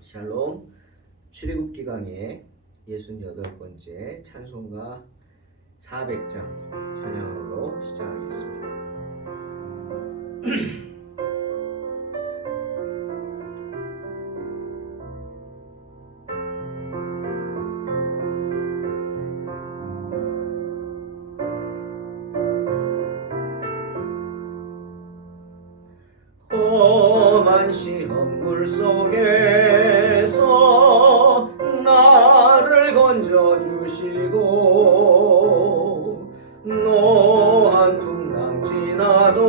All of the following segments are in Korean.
샬롬. 출애굽기 강의 68번째 찬송가 400장 찬양으로 시작하겠습니다. 험한 시험 물속에서 나를 건져주시고 노한 풍랑 지나도록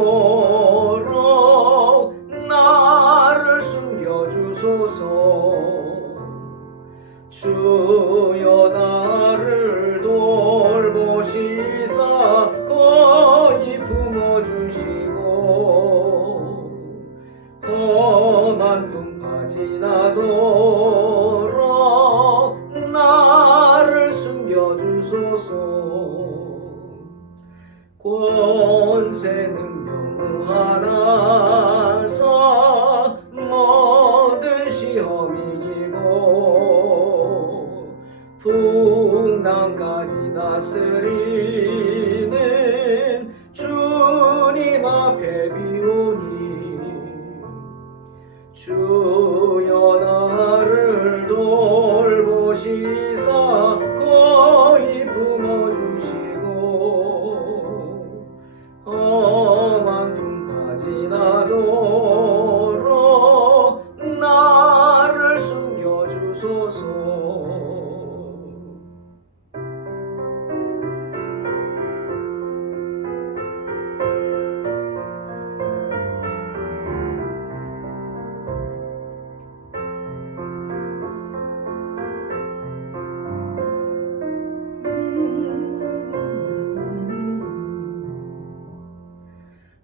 나를 숨겨주소서. 주여 나를 돌보시사 거의 품어주시고 험한 풍파 지나도록 나를 숨겨주소서. 권세 능력 무한하사 모든 시험 이기고 풍랑까지 다스리는 주님 앞에 비오니 주여 나를 돌보시사 거의 품어주시고 험한 풍파 지나도록 나를 숨겨주소서.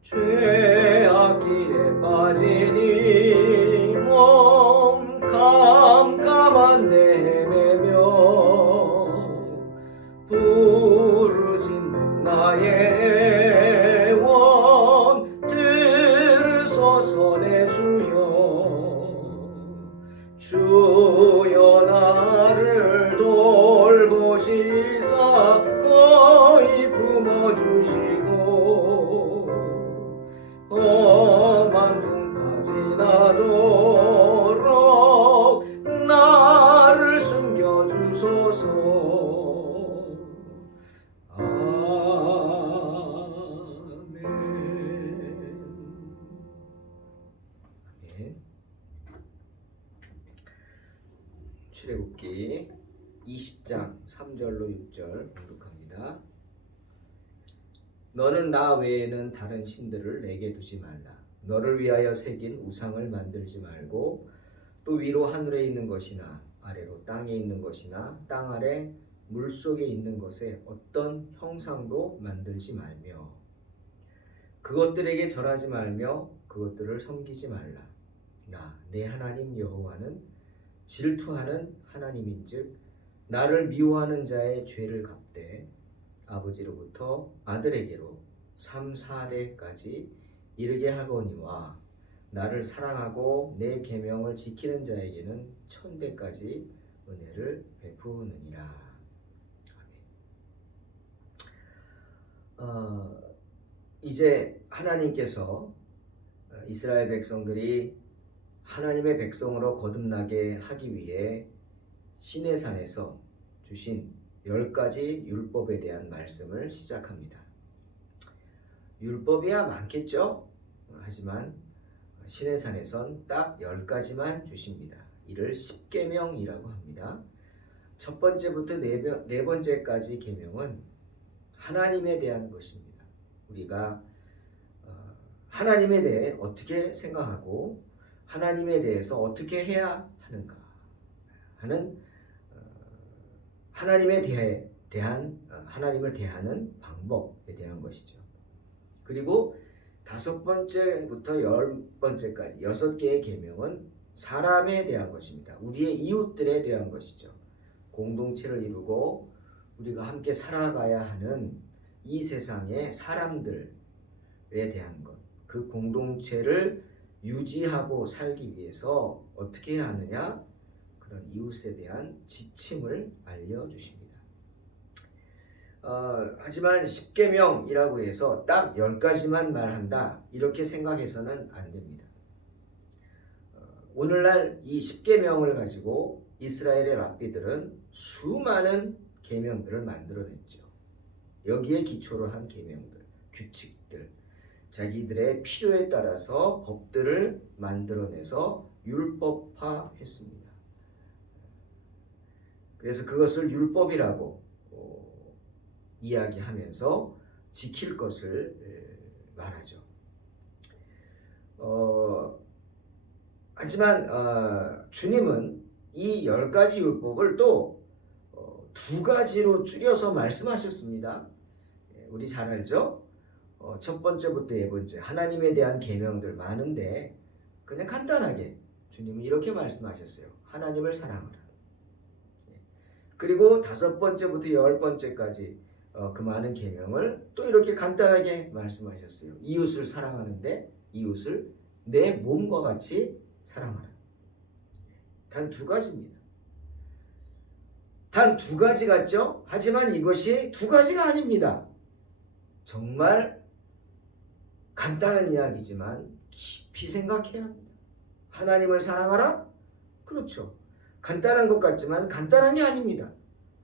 죄악 길에 빠진 이 몸 캄캄한 데 헤매며 부르짖는 나의 애원 들으소서. 내 주여 나를 돌보시사 거의 품어주시고 험한 풍파 지나도록 나를 숨겨주소서. 아멘. 아멘. 출애굽기 20장 3절로 6절 봉독합니다. 너는 나 외에는 다른 신들을 내게 두지 말라. 너를 위하여 새긴 우상을 만들지 말고 또 위로 하늘에 있는 것이나 아래로 땅에 있는 것이나 땅 아래 물속에 있는 것에 어떤 형상도 만들지 말며 그것들에게 절하지 말며 그것들을 섬기지 말라. 나 내 하나님 여호와는 질투하는 하나님인즉 나를 미워하는 자의 죄를 갚되 아버지로부터 아들에게로 3, 4대까지 이르게 하거니와 나를 사랑하고 내 계명을 지키는 자에게는 1000대까지 은혜를 베푸느니라. 아멘. 이제 하나님께서 이스라엘 백성들이 하나님의 백성으로 거듭나게 하기 위해 시내산에서 주신 10가지 율법에 대한 말씀을 시작합니다. 율법이야 많겠죠? 하지만 시내산에선 딱 10가지만 주십니다. 이를 10계명이라고 합니다. 첫 번째부터 네 번째까지 계명은 하나님에 대한 것입니다. 우리가 하나님에 대해 어떻게 생각하고 하나님에 대해서 어떻게 해야 하는가 하는 하나님에 대한 하나님을 대하는 방법에 대한 것이죠. 그리고 5번째부터 10번째까지 6개의 계명은 사람에 대한 것입니다. 우리의 이웃들에 대한 것이죠. 공동체를 이루고 우리가 함께 살아가야 하는 이 세상의 사람들에 대한 것. 그 공동체를 유지하고 살기 위해서 어떻게 해야 하느냐? 그런 이웃에 대한 지침을 알려주십니다. 하지만 10계명이라고 해서 딱 10가지만 말한다 이렇게 생각해서는 안 됩니다. 오늘날 이 10계명을 가지고 이스라엘의 랍비들은 수많은 계명들을 만들어냈죠. 여기에 기초로 한 계명들, 규칙들, 자기들의 필요에 따라서 법들을 만들어내서 율법화했습니다. 그래서 그것을 율법이라고 이야기하면서 지킬 것을 말하죠. 하지만 주님은 이 10가지 율법을 또 2가지로 줄여서 말씀하셨습니다. 우리 잘 알죠? 첫 번째부터 네 번째 하나님에 대한 계명들 많은데 그냥 간단하게 주님은 이렇게 말씀하셨어요. 하나님을 사랑하라. 그리고 5번째부터 10번째까지 그 많은 계명을 또 이렇게 간단하게 말씀하셨어요. 이웃을 사랑하는데 이웃을 내 몸과 같이 사랑하라. 단 2가지입니다. 단 2가지 같죠? 하지만 이것이 2가지가 아닙니다. 정말 간단한 이야기지만 깊이 생각해야 합니다. 하나님을 사랑하라? 그렇죠. 간단한 것 같지만 간단한 게 아닙니다.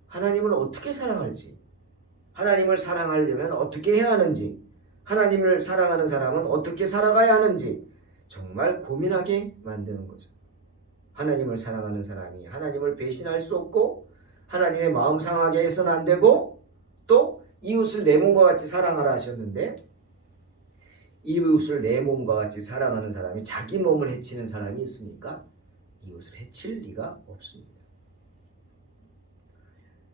하나님을 어떻게 사랑할지, 하나님을 사랑하려면 어떻게 해야 하는지, 하나님을 사랑하는 사람은 어떻게 살아가야 하는지 정말 고민하게 만드는 거죠. 하나님을 사랑하는 사람이 하나님을 배신할 수 없고 하나님의 마음 상하게 해서는 안 되고 또 이웃을 내 몸과 같이 사랑하라 하셨는데 이웃을 내 몸과 같이 사랑하는 사람이 자기 몸을 해치는 사람이 있습니까? 이웃을 해칠 리가 없습니다.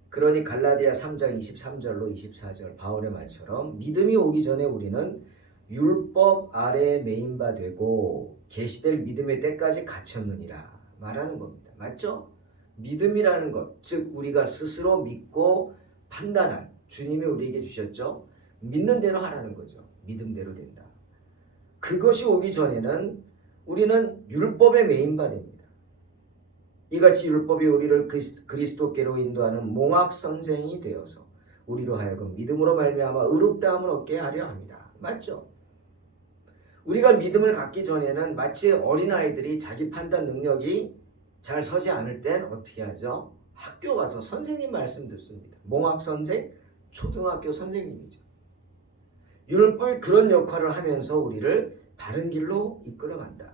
그러니 갈라디아 3장 23절로 24절 바울의 말처럼 믿음이 오기 전에 우리는 율법 아래에 매인 바 되고 계시될 믿음의 때까지 갇혔느니라 말하는 겁니다. 맞죠? 믿음이라는 것, 즉 우리가 스스로 믿고 판단할, 주님이 우리에게 주셨죠. 믿는 대로 하라는 거죠. 믿음대로 된다. 그것이 오기 전에는 우리는 율법에 매인 바 됩니다. 이같이 율법이 우리를 그리스도께로 인도하는 몽학선생이 되어서 우리로 하여금 믿음으로 말미암아 의롭다함을 얻게 하려 합니다. 맞죠? 우리가 믿음을 갖기 전에는 마치 어린아이들이 자기 판단 능력이 잘 서지 않을 땐 어떻게 하죠? 학교 가서 선생님 말씀 듣습니다. 몽학선생, 초등학교 선생님이죠. 율법이 그런 역할을 하면서 우리를 바른 길로 이끌어간다.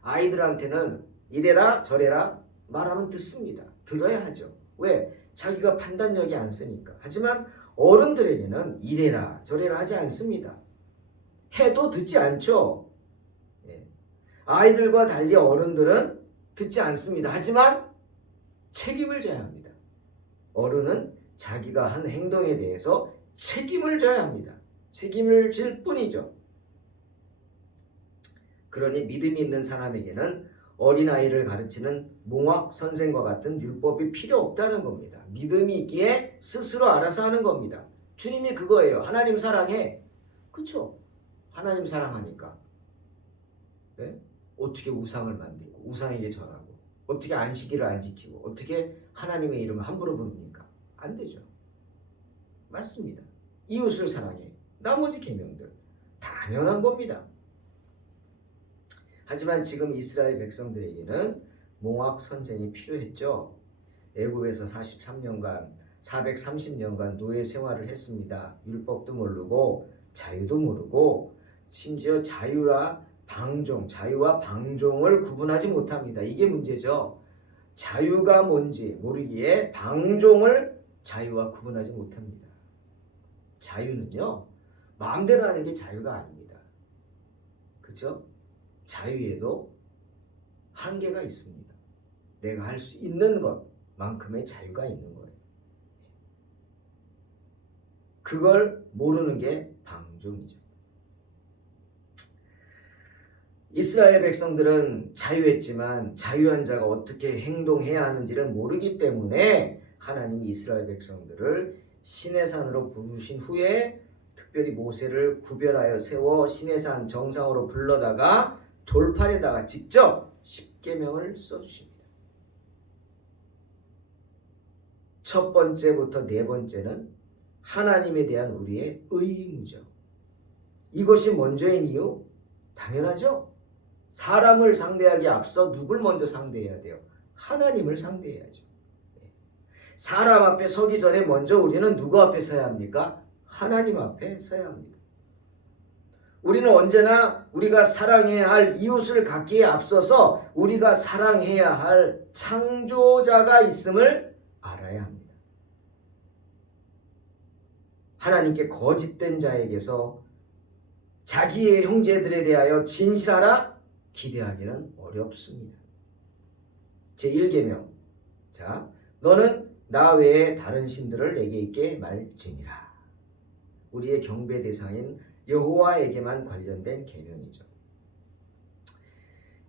아이들한테는 이래라 저래라 말하면 듣습니다. 들어야 하죠. 왜? 자기가 판단력이 안 쓰니까. 하지만 어른들에게는 이래라 저래라 하지 않습니다. 해도 듣지 않죠. 아이들과 달리 어른들은 듣지 않습니다. 하지만 책임을 져야 합니다. 어른은 자기가 한 행동에 대해서 책임을 져야 합니다. 책임을 질 뿐이죠. 그러니 믿음이 있는 사람에게는 어린아이를 가르치는 몽학 선생과 같은 율법이 필요 없다는 겁니다. 믿음이 있기에 스스로 알아서 하는 겁니다. 주님이 그거예요. 하나님 사랑해. 그렇죠? 하나님 사랑하니까 네? 어떻게 우상을 만들고 우상에게 절하고 어떻게 안식일을 안 지키고 어떻게 하나님의 이름을 함부로 부릅니까? 안 되죠. 맞습니다. 이웃을 사랑해. 나머지 계명들 당연한 겁니다. 하지만 지금 이스라엘 백성들에게는 몽학 선생이 필요했죠. 애굽에서 43년간 430년간 노예 생활을 했습니다. 율법도 모르고 자유도 모르고 심지어 자유와 방종을 구분하지 못합니다. 이게 문제죠. 자유가 뭔지 모르기에 방종을 자유와 구분하지 못합니다. 자유는요, 마음대로 하는 게 자유가 아닙니다. 그렇죠? 자유에도 한계가 있습니다. 내가 할 수 있는 것만큼의 자유가 있는 거예요. 그걸 모르는 게 방종이죠. 이스라엘 백성들은 자유했지만 자유한 자가 어떻게 행동해야 하는지를 모르기 때문에 하나님이 이스라엘 백성들을 시내산으로 부르신 후에 특별히 모세를 구별하여 세워 시내산 정상으로 불러다가 돌판에다가 직접 십계명을 써주십니다. 첫 번째부터 네 번째는 하나님에 대한 우리의 의무죠. 이것이 먼저인 이유? 당연하죠. 사람을 상대하기 앞서 누굴 먼저 상대해야 돼요? 하나님을 상대해야죠. 사람 앞에 서기 전에 먼저 우리는 누구 앞에 서야 합니까? 하나님 앞에 서야 합니다. 우리는 언제나 우리가 사랑해야 할 이웃을 갖기에 앞서서 우리가 사랑해야 할 창조자가 있음을 알아야 합니다. 하나님께 거짓된 자에게서 자기의 형제들에 대하여 진실하라 기대하기는 어렵습니다. 제1계명. 자, 너는 나 외에 다른 신들을 내게 있게 말지니라. 우리의 경배 대상인 여호와에게만 관련된 계명이죠.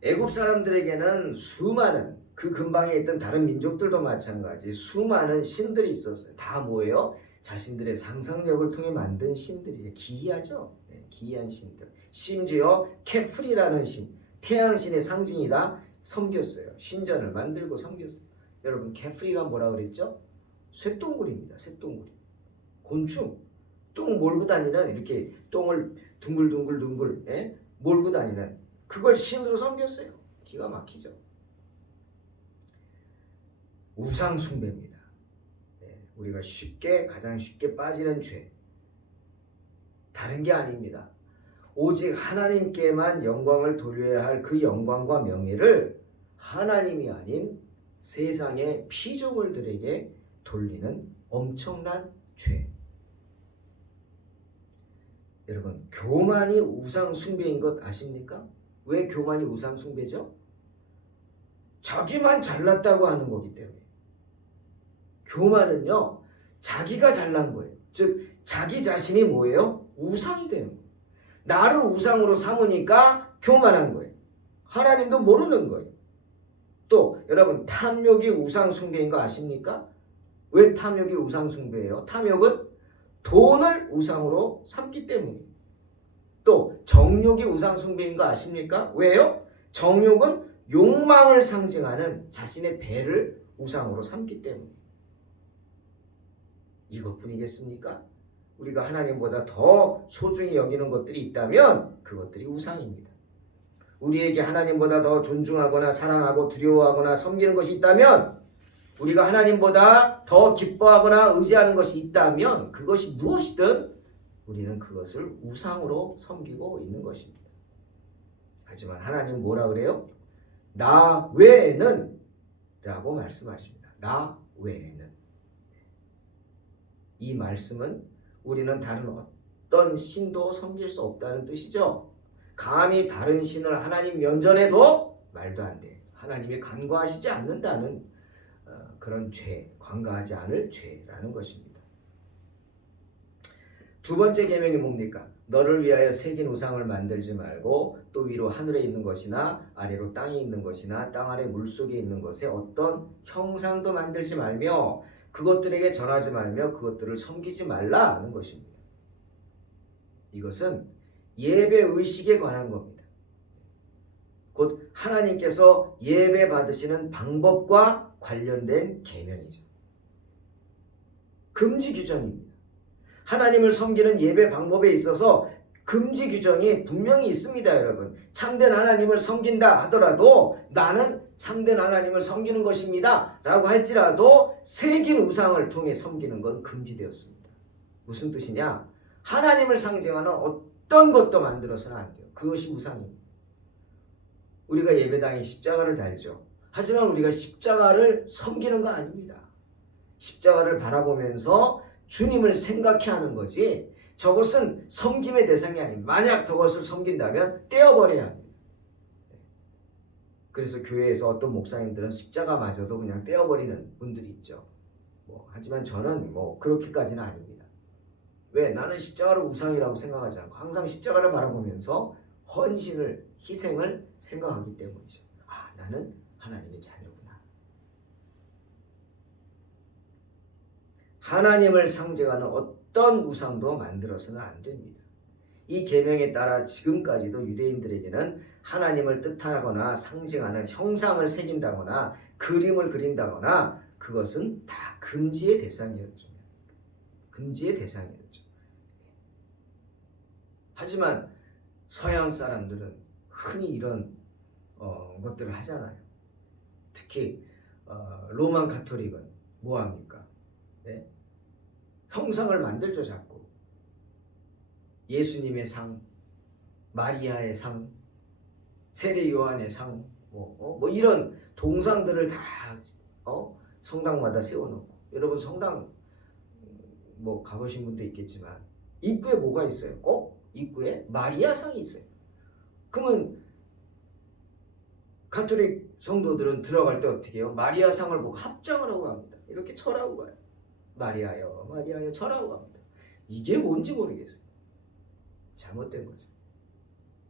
애굽 사람들에게는 수많은 그 근방에 있던 다른 민족들도 마찬가지 수많은 신들이 있었어요. 다 뭐예요? 자신들의 상상력을 통해 만든 신들이에요. 기이하죠? 네, 기이한 신들. 심지어 케프리라는 신, 태양신의 상징이다 섬겼어요. 신전을 만들고 섬겼어요. 여러분 케프리가 뭐라 그랬죠? 쇠똥구리입니다. 쇠똥구리. 곤충. 똥 몰고 다니는 이렇게 똥을 둥글둥글 몰고 다니는 그걸 신으로 섬겼어요. 기가 막히죠. 우상 숭배입니다. 우리가 가장 쉽게 빠지는 죄. 다른 게 아닙니다. 오직 하나님께만 영광을 돌려야 할 그 영광과 명예를 하나님이 아닌 세상의 피조물들에게 돌리는 엄청난 죄. 여러분, 교만이 우상 숭배인 것 아십니까? 왜 교만이 우상 숭배죠? 자기만 잘났다고 하는 거기 때문에. 교만은요, 자기가 잘난 거예요. 즉, 자기 자신이 뭐예요? 우상이 되는 거예요. 나를 우상으로 삼으니까 교만한 거예요. 하나님도 모르는 거예요. 또 여러분, 탐욕이 우상 숭배인 거 아십니까? 왜 탐욕이 우상 숭배예요? 탐욕은 돈을 우상으로 삼기 때문이에요. 또 정욕이 우상 숭배인 거 아십니까? 왜요? 정욕은 욕망을 상징하는 자신의 배를 우상으로 삼기 때문이에요. 이것뿐이겠습니까? 우리가 하나님보다 더 소중히 여기는 것들이 있다면 그것들이 우상입니다. 우리에게 하나님보다 더 존중하거나 사랑하고 두려워하거나 섬기는 것이 있다면, 우리가 하나님보다 더 기뻐하거나 의지하는 것이 있다면 그것이 무엇이든 우리는 그것을 우상으로 섬기고 있는 것입니다. 하지만 하나님 뭐라 그래요? 나 외에는 라고 말씀하십니다. 나 외에는. 이 말씀은 우리는 다른 어떤 신도 섬길 수 없다는 뜻이죠. 감히 다른 신을 하나님 면전에도 말도 안 돼. 하나님이 간과하시지 않는다는 그런 죄, 관가하지 않을 죄라는 것입니다. 두 번째 계명이 뭡니까? 너를 위하여 새긴 우상을 만들지 말고 또 위로 하늘에 있는 것이나 아래로 땅에 있는 것이나 땅 아래 물속에 있는 것에 어떤 형상도 만들지 말며 그것들에게 절하지 말며 그것들을 섬기지 말라는 것입니다. 이것은 예배 의식에 관한 겁니다. 곧 하나님께서 예배 받으시는 방법과 관련된 계명이죠. 금지 규정입니다. 하나님을 섬기는 예배 방법에 있어서 금지 규정이 분명히 있습니다, 여러분. 참된 하나님을 섬긴다 하더라도 나는 참된 하나님을 섬기는 것입니다 라고 할지라도 새긴 우상을 통해 섬기는 건 금지되었습니다. 무슨 뜻이냐? 하나님을 상징하는 어떤 것도 만들어서는 안 돼요. 그것이 우상입니다. 우리가 예배당에 십자가를 달죠. 하지만 우리가 십자가를 섬기는 거 아닙니다. 십자가를 바라보면서 주님을 생각해 하는 거지, 저것은 섬김의 대상이 아닙니다. 만약 저것을 섬긴다면 떼어버려야 합니다. 그래서 교회에서 어떤 목사님들은 십자가마저도 그냥 떼어버리는 분들이 있죠. 하지만 저는 그렇게까지는 아닙니다. 왜? 나는 십자가를 우상이라고 생각하지 않고 항상 십자가를 바라보면서 헌신을, 희생을 생각하기 때문이죠. 아, 나는 하나님의 자녀구나. 하나님을 상징하는 어떤 어떤 우상도 만들어서는 안 됩니다. 이 계명에 따라 지금까지도 유대인들에게는 하나님을 뜻하거나 상징하는 형상을 새긴다거나 그림을 그린다거나 그것은 다 금지의 대상이었죠. 금지의 대상이었죠. 하지만 서양 사람들은 흔히 이런 것들을 하잖아요. 특히 로만 가톨릭은 뭐합니까? 네? 형상을 만들죠. 자꾸 예수님의 상, 마리아의 상, 세례 요한의 상, 뭐 이런 동상들을 다 성당마다 세워놓고, 여러분 성당 뭐 가보신 분도 있겠지만 입구에 뭐가 있어요? 꼭 입구에 마리아 상이 있어요. 그러면 가톨릭 성도들은 들어갈 때 어떻게 해요? 마리아 상을 보고 합장을 하고 갑니다. 이렇게 절하고 가요. 마리아여, 마리아여 절하고 갑니다. 이게 뭔지 모르겠어요. 잘못된 거죠.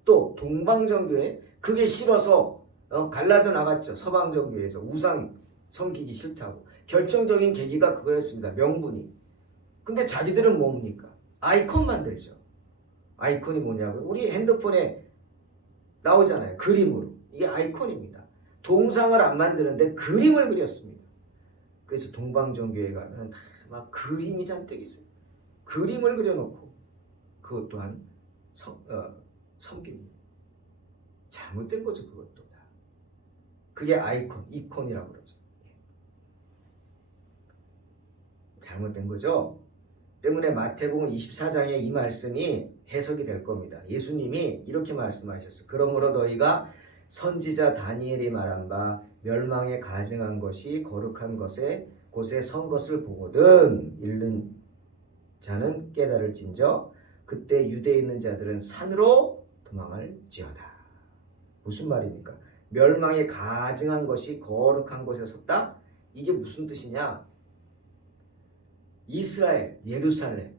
또 동방정교회 그게 싫어서 갈라져 나갔죠. 서방정교회에서 우상 섬기기 싫다고. 결정적인 계기가 그거였습니다. 명분이. 근데 자기들은 뭡니까? 아이콘 만들죠. 아이콘이 뭐냐고요? 우리 핸드폰에 나오잖아요. 그림으로. 이게 아이콘입니다. 동상을 안 만드는데 그림을 그렸습니다. 그래서 동방정교회 가면 다 막 그림이 잔뜩 있어요. 그림을 그려놓고 그것 또한 섬깁니다. 잘못된 거죠. 그것도 다. 그게 아이콘, 이콘이라고 그러죠. 잘못된 거죠. 때문에 마태복음 24장의 이 말씀이 해석이 될 겁니다. 예수님이 이렇게 말씀하셨어요. 그러므로 너희가 선지자 다니엘이 말한 바 멸망에 가증한 것이 거룩한 곳에 선 것을 보거든 읽는 자는 깨달을진저 그때 유대에 있는 자들은 산으로 도망할지어다. 무슨 말입니까? 멸망에 가증한 것이 거룩한 곳에 섰다? 이게 무슨 뜻이냐? 이스라엘, 예루살렘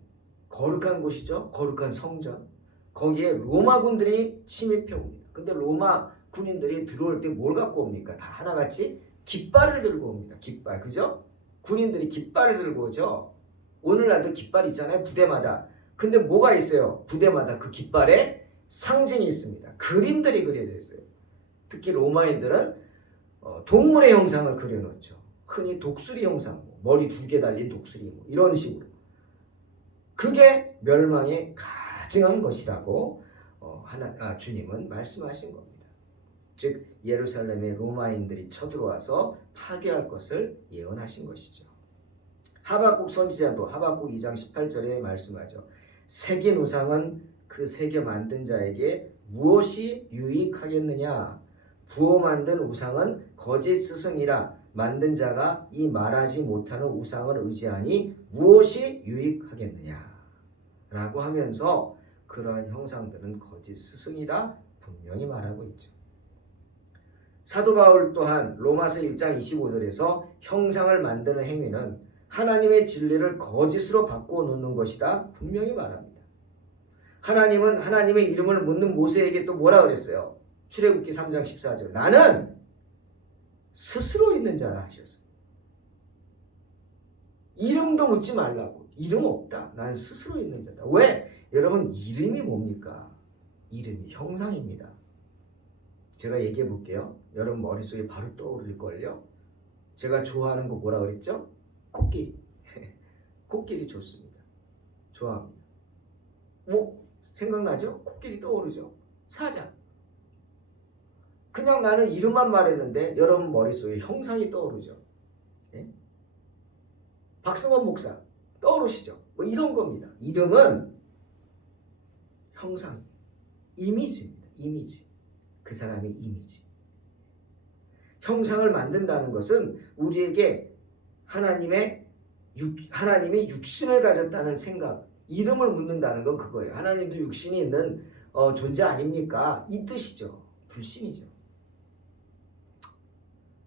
거룩한 곳이죠. 거룩한 성전. 거기에 로마군들이 침입해 옵니다. 근데 로마 군인들이 들어올 때 뭘 갖고 옵니까? 다 하나같이 깃발을 들고 옵니다. 깃발, 그죠? 군인들이 깃발을 들고 오죠. 오늘날도 깃발 있잖아요. 부대마다. 근데 뭐가 있어요? 부대마다 그 깃발에 상징이 있습니다. 그림들이 그려져 있어요. 특히 로마인들은 동물의 형상을 그려놓죠. 흔히 독수리 형상, 머리 2개 달린 독수리 뭐 이런 식으로. 그게 멸망에 가증한 것이라고 주님은 말씀하신 겁니다. 즉 예루살렘에 로마인들이 쳐들어와서 파괴할 것을 예언하신 것이죠. 하박국 선지자도 하박국 2장 18절에 말씀하죠. 새긴 우상은 그 새겨 만든 자에게 무엇이 유익하겠느냐? 부어 만든 우상은 거짓 스승이라 만든 자가 이 말하지 못하는 우상을 의지하니 무엇이 유익하겠느냐? 라고 하면서 그러한 형상들은 거짓 스승이다 분명히 말하고 있죠. 사도 바울 또한 로마서 1장 25절에서 형상을 만드는 행위는 하나님의 진리를 거짓으로 바꾸어 놓는 것이다 분명히 말합니다. 하나님은 하나님의 이름을 묻는 모세에게 또 뭐라 그랬어요? 출애굽기 3장 14절 나는 스스로 있는 자라 하셨어요. 이름도 묻지 말라고. 이름 없다. 난 스스로 있는 자다. 왜? 여러분 이름이 뭡니까? 이름이 형상입니다. 제가 얘기해 볼게요. 여러분 머릿속에 바로 떠오를걸요. 제가 좋아하는 거 뭐라 그랬죠? 코끼리. 코끼리 좋습니다. 좋아합니다. 뭐 생각나죠? 코끼리 떠오르죠? 사자. 그냥 나는 이름만 말했는데 여러분 머릿속에 형상이 떠오르죠. 예? 박승원 목사 떠오르시죠? 뭐 이런 겁니다. 이름은 형상, 이미지입니다. 이미지. 그 사람의 이미지. 형상을 만든다는 것은 우리에게 하나님이 육신을 가졌다는 생각, 이름을 묻는다는 건 그거예요. 하나님도 육신이 있는 존재 아닙니까? 이 뜻이죠. 불신이죠.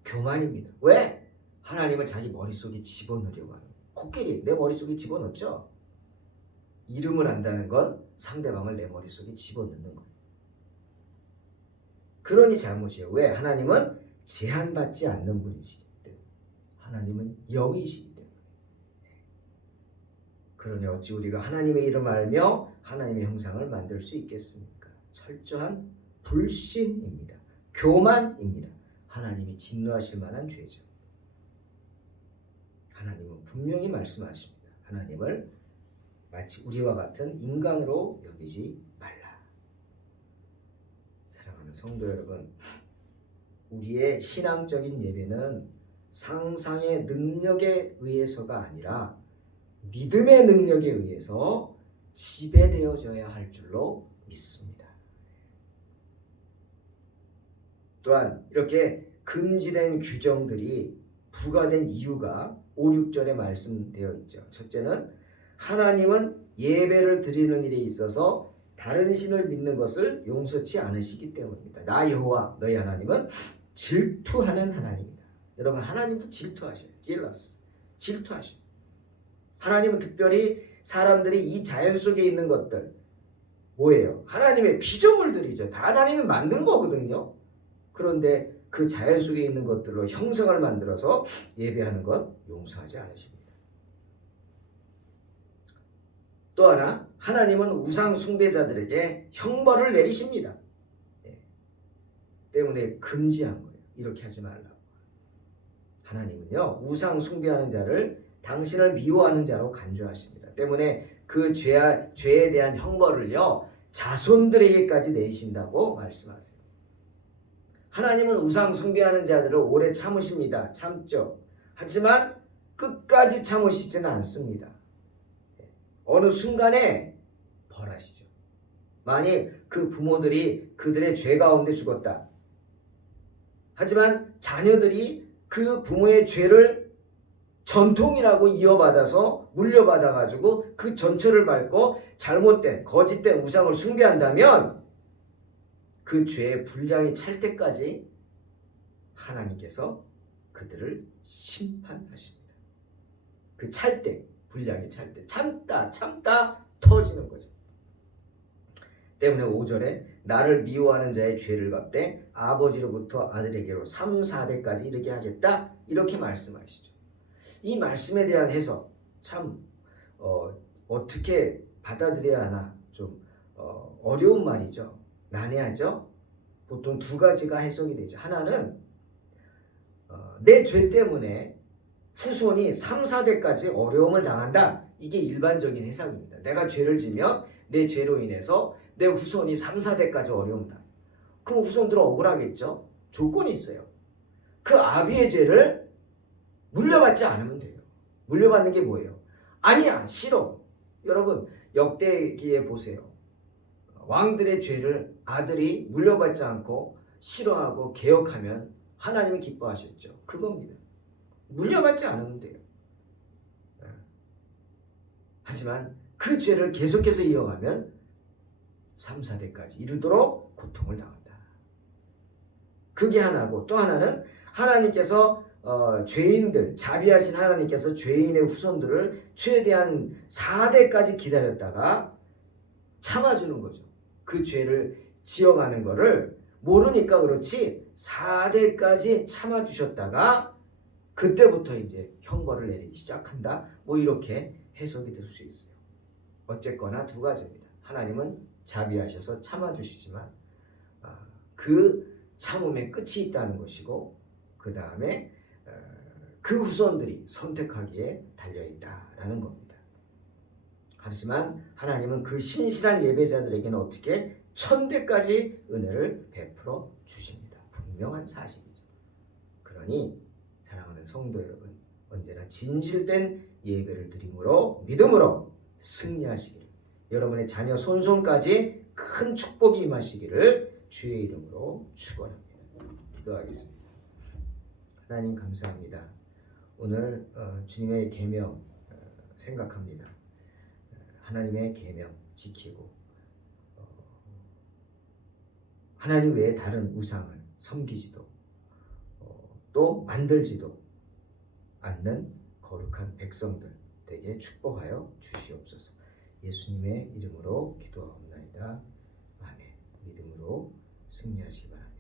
교만입니다. 왜? 하나님을 자기 머릿속에 집어넣으려고 하는 코끼리 내 머릿속에 집어넣죠. 이름을 안다는 건 상대방을 내 머릿속에 집어넣는 거예요. 그러니 잘못이에요. 왜? 하나님은 제한받지 않는 분이시기 때문에. 하나님은 영이시기 때문에. 그러니 어찌 우리가 하나님의 이름을 알며 하나님의 형상을 만들 수 있겠습니까? 철저한 불신입니다. 교만입니다. 하나님이 진노하실 만한 죄죠. 하나님은 분명히 말씀하십니다. 하나님을 마치 우리와 같은 인간으로 여기지 말라. 사랑하는 성도 여러분, 우리의 신앙적인 예배는 상상의 능력에 의해서가 아니라 믿음의 능력에 의해서 지배되어져야 할 줄로 믿습니다. 또한 이렇게 금지된 규정들이 부과된 이유가 5, 6절에 말씀되어 있죠. 첫째는 하나님은 예배를 드리는 일에 있어서 다른 신을 믿는 것을 용서치 않으시기 때문입니다. 나 여호와 너희 하나님은 질투하는 하나님이다. 여러분, 하나님도 질투하셔요. 질투하셔요. 하나님은 특별히 사람들이 이 자연 속에 있는 것들 뭐예요? 하나님의 피조물들이죠. 다 하나님이 만든 거거든요. 그런데 그 자연 속에 있는 것들로 형상을 만들어서 예배하는 것 용서하지 않으십니다. 또 하나, 하나님은 우상 숭배자들에게 형벌을 내리십니다. 때문에 금지한 거예요. 이렇게 하지 말라고. 하나님은요, 우상 숭배하는 자를 당신을 미워하는 자로 간주하십니다. 때문에 그 죄에 대한 형벌을요, 자손들에게까지 내리신다고 말씀하세요. 하나님은 우상 숭배하는 자들을 오래 참으십니다. 참죠. 하지만 끝까지 참으시지는 않습니다. 어느 순간에 벌하시죠. 만일 그 부모들이 그들의 죄 가운데 죽었다. 하지만 자녀들이 그 부모의 죄를 전통이라고 이어받아서 물려받아가지고 그 전처를 밟고 잘못된 거짓된 우상을 숭배한다면 그 죄의 분량이 찰 때까지 하나님께서 그들을 심판하십니다. 그 찰 때, 분량이 찰 때 참다 터지는 거죠. 때문에 5절에 나를 미워하는 자의 죄를 갚되 아버지로부터 아들에게로 3, 4대까지 이르게 하겠다, 이렇게 말씀하시죠. 이 말씀에 대한 해석 참 어떻게 받아들여야 하나 좀 어려운 말이죠. 난해하죠. 보통 두 가지가 해석이 되죠. 하나는 내 죄 때문에 후손이 3, 4대까지 어려움을 당한다. 이게 일반적인 해석입니다. 내가 죄를 지면 내 죄로 인해서 내 후손이 3, 4대까지 어려움 당해. 그럼 후손들은 억울하겠죠. 조건이 있어요. 그 아비의 죄를 물려받지 않으면 돼요. 물려받는 게 뭐예요? 아니야, 싫어. 여러분, 역대기에 보세요. 왕들의 죄를 아들이 물려받지 않고 싫어하고 개혁하면 하나님이 기뻐하셨죠. 그겁니다. 물려받지 않으면 돼요. 하지만 그 죄를 계속해서 이어가면 3, 4대까지 이르도록 고통을 당한다. 그게 하나고, 또 하나는 하나님께서 죄인들, 자비하신 하나님께서 죄인의 후손들을 최대한 4대까지 기다렸다가 참아주는 거죠. 그 죄를 지어가는 거를 모르니까 그렇지 4대까지 참아주셨다가 그때부터 이제 형벌을 내리기 시작한다. 뭐 이렇게 해석이 될 수 있어요. 어쨌거나 두 가지입니다. 하나님은 자비하셔서 참아주시지만 그 참음의 끝이 있다는 것이고, 그 다음에 그 후손들이 선택하기에 달려있다라는 겁니다. 하지만 하나님은 그 신실한 예배자들에게는 어떻게 1000대까지 은혜를 베풀어 주십니다. 분명한 사실이죠. 그러니 사랑하는 성도 여러분, 언제나 진실된 예배를 드림으로 믿음으로 승리하시기를, 여러분의 자녀 손손까지 큰 축복이 임하시기를 주의 이름으로 축원합니다. 기도하겠습니다. 하나님 감사합니다. 오늘 주님의 계명 생각합니다. 하나님의 계명 지키고 하나님 외에 다른 우상을 섬기지도 또 만들지도 않는 거룩한 백성들 되게 축복하여 주시옵소서. 예수님의 이름으로 기도하옵나이다. 아멘. 믿음으로 승리하시기 바랍니다.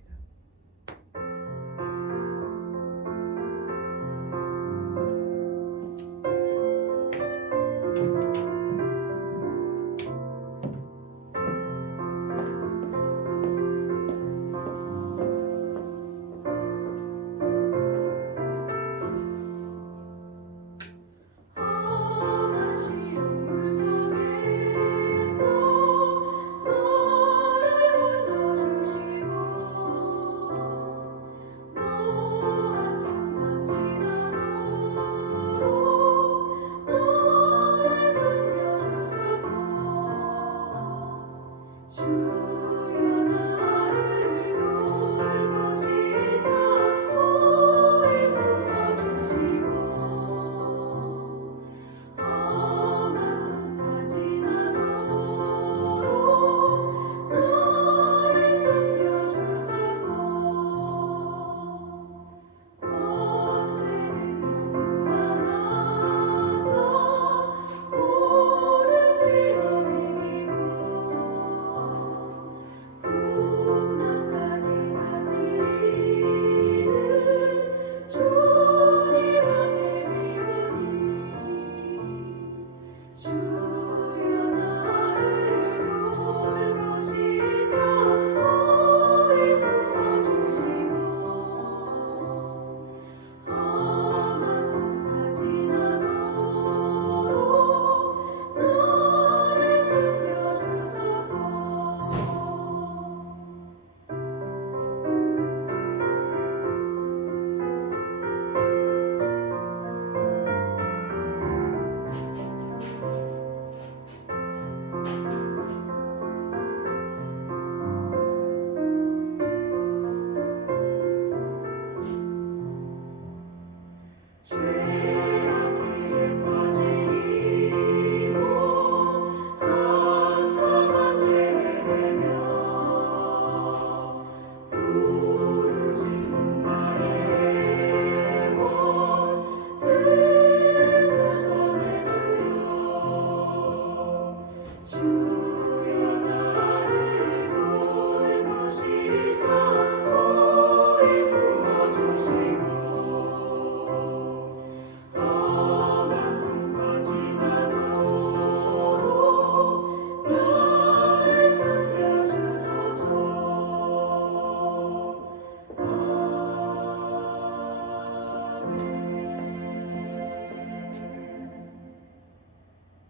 주